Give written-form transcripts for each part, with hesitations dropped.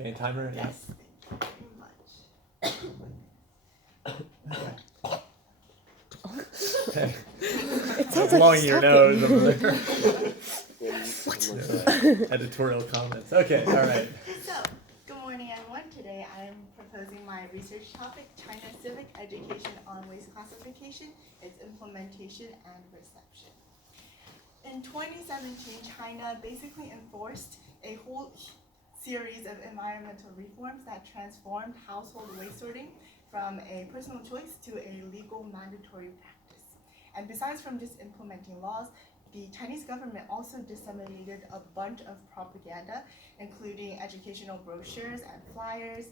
Okay, timer? Yes, thank you very much. Okay. It sounds like Blowing he's your talking. nose over there. Editorial comments. Okay, all right. So, good morning everyone. Today I'm proposing my research topic, China's civic education on waste classification, its implementation and reception. In 2017, China basically enforced a whole series of environmental reforms that transformed household waste sorting from a personal choice to a legal mandatory practice. And besides from just implementing laws, the Chinese government also disseminated a bunch of propaganda, including educational brochures and flyers,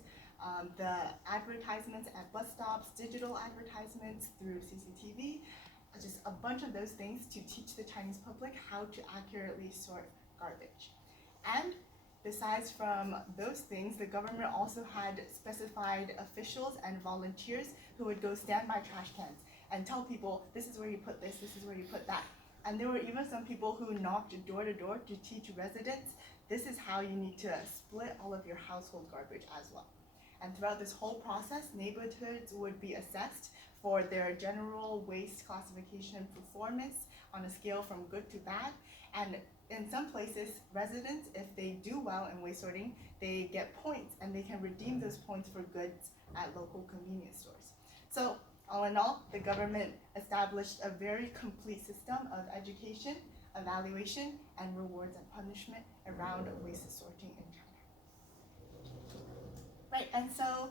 the advertisements at bus stops, digital advertisements through CCTV, just a bunch of those things to teach the Chinese public how to accurately sort garbage. And besides from those things, the government also had specified officials and volunteers who would go stand by trash cans and tell people, this is where you put this is where you put that. And there were even some people who knocked door to door to teach residents, this is how you need to split all of your household garbage as well. And throughout this whole process, neighborhoods would be assessed for their general waste classification performance on a scale from good to bad. And in some places, residents, if they do well in waste sorting, they get points and they can redeem those points for goods at local convenience stores. So all in all, the government established a very complete system of education, evaluation, and rewards and punishment around waste sorting in China. Right, and so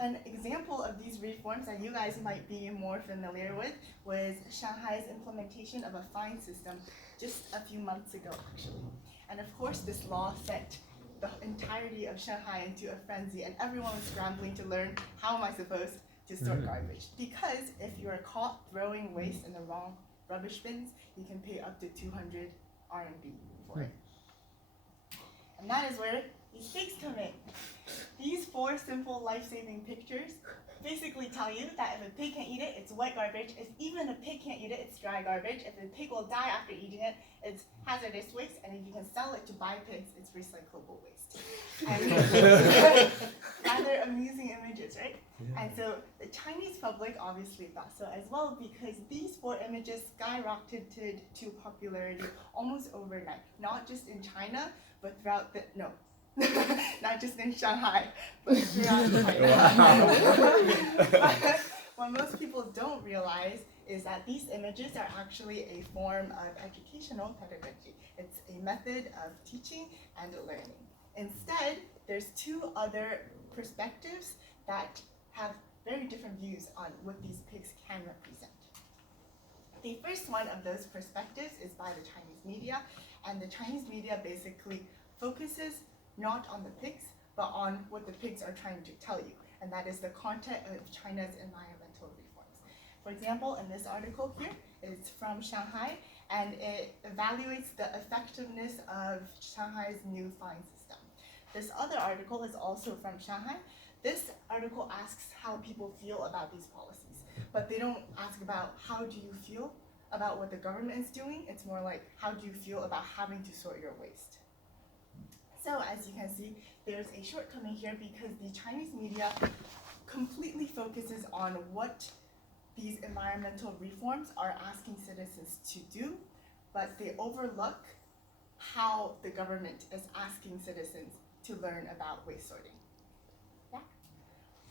an example of these reforms that you guys might be more familiar with was Shanghai's implementation of a fine system just a few months ago, actually. And of course, this law sent the entirety of Shanghai into a frenzy, and everyone was scrambling to learn, how am I supposed to sort garbage? Because if you are caught throwing waste in the wrong rubbish bins, you can pay up to 200 RMB for it. And that is where these pigs come in. These 4 simple life-saving pictures basically tell you that if a pig can't eat it, it's wet garbage. If even a pig can't eat it, it's dry garbage. If a pig will die after eating it, it's hazardous waste. And if you can sell it to buy pigs, it's recyclable waste. And rather amusing images, right? Yeah. And so the Chinese public obviously thought so as well, because these 4 images skyrocketed to popularity almost overnight, not just in China, but throughout the, no, not just in Shanghai, but throughout China. But what most people don't realize is that these images are actually a form of educational pedagogy. It's a method of teaching and learning. Instead, there's 2 other perspectives that have very different views on what these pigs can represent. The first one of those perspectives is by the Chinese media, and the Chinese media basically focuses not on the pigs, but on what the pigs are trying to tell you, and that is the content of China's environmental reforms. For example, in this article here, it's from Shanghai, and it evaluates the effectiveness of Shanghai's new fine system. This other article is also from Shanghai. This article asks how people feel about these policies, but they don't ask about how do you feel about what the government is doing. It's more like, how do you feel about having to sort your waste? So as you can see, there's a shortcoming here because the Chinese media completely focuses on what these environmental reforms are asking citizens to do, but they overlook how the government is asking citizens to learn about waste sorting. Yeah.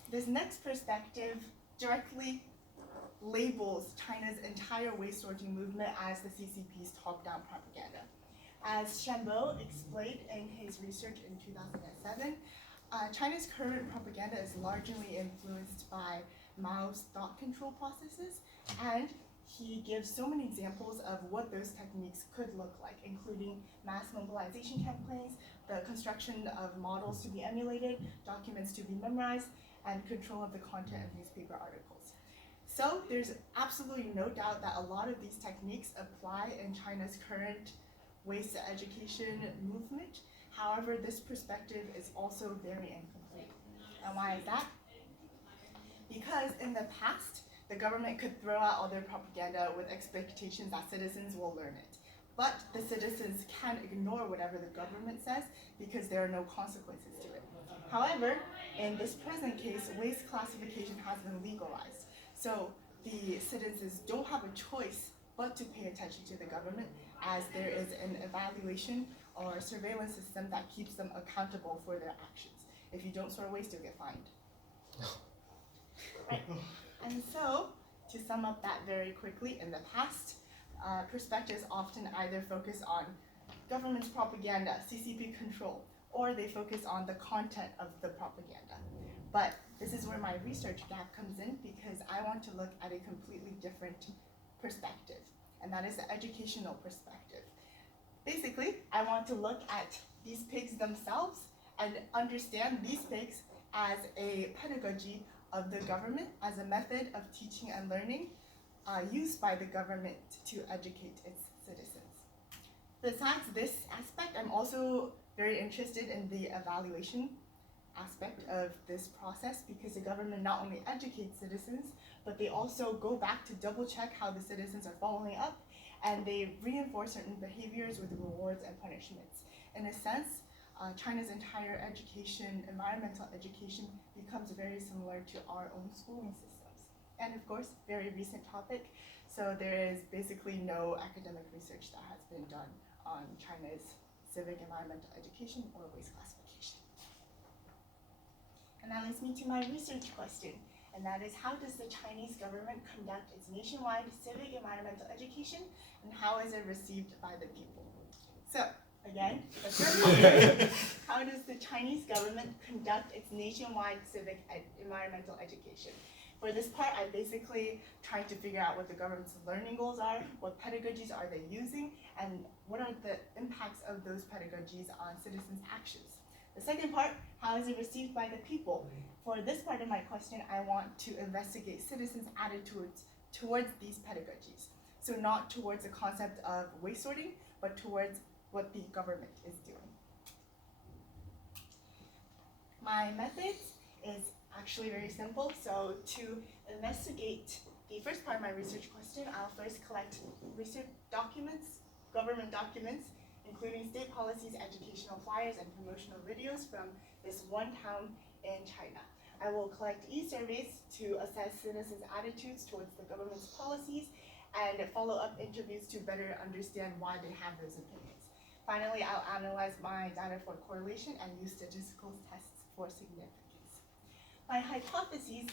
This next perspective directly labels China's entire waste sorting movement as the CCP's top-down propaganda. As Shanbo explained in his research in 2007, China's current propaganda is largely influenced by Mao's thought control processes, and he gives so many examples of what those techniques could look like, including mass mobilization campaigns, the construction of models to be emulated, documents to be memorized, and control of the content of newspaper articles. So there's absolutely no doubt that a lot of these techniques apply in China's current waste education movement. However, this perspective is also very incomplete. And why is that? Because in the past, the government could throw out all their propaganda with expectations that citizens will learn it. But the citizens can ignore whatever the government says because there are no consequences to it. However, in this present case, waste classification has been legalized. So the citizens don't have a choice but to pay attention to the government, as there is an evaluation or surveillance system that keeps them accountable for their actions. If you don't sort waste, you'll get fined. Right. And so, to sum up that very quickly, in the past, perspectives often either focus on government's propaganda, CCP control, or they focus on the content of the propaganda. But this is where my research gap comes in, because I want to look at a completely different perspective, and that is the educational perspective. Basically, I want to look at these pigs themselves and understand these pigs as a pedagogy of the government, as a method of teaching and learning used by the government to educate its citizens. Besides this aspect, I'm also very interested in the evaluation aspect of this process, because the government not only educates citizens, but they also go back to double check how the citizens are following up, and they reinforce certain behaviors with rewards and punishments. In a sense, China's entire education, environmental education, becomes very similar to our own schooling systems. And of course, very recent topic, so there is basically no academic research that has been done on China's civic environmental education or waste classification. And that leads me to my research question, and that is, how does the Chinese government conduct its nationwide civic environmental education, and how is it received by the people? So, again, the first one, how does the Chinese government conduct its nationwide civic environmental education? For this part, I basically tried to figure out what the government's learning goals are, what pedagogies are they using, and what are the impacts of those pedagogies on citizens' actions. The second part, how is it received by the people? For this part of my question, I want to investigate citizens' attitudes towards these pedagogies. So not towards the concept of waste sorting, but towards what the government is doing. My methods is actually very simple. So to investigate the first part of my research question, I'll first collect research documents, government documents, including state policies, educational flyers, and promotional videos from this one town in China. I will collect e-surveys to assess citizens' attitudes towards the government's policies, and follow-up interviews to better understand why they have those opinions. Finally, I'll analyze my data for correlation and use statistical tests for significance. My hypotheses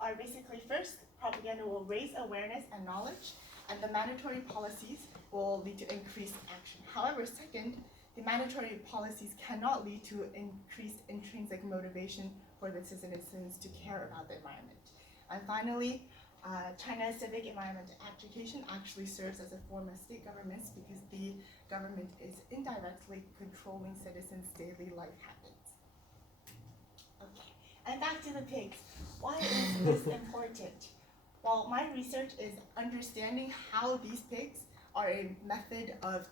are basically, first, propaganda will raise awareness and knowledge, and the mandatory policies will lead to increased action. However, second, the mandatory policies cannot lead to increased intrinsic motivation for the citizens to care about the environment. And finally, China's civic environmental education actually serves as a form of state governments, because the government is indirectly controlling citizens' daily life habits. Okay, and back to the pigs. Why is this important? Well, my research is understanding how these pigs are a method of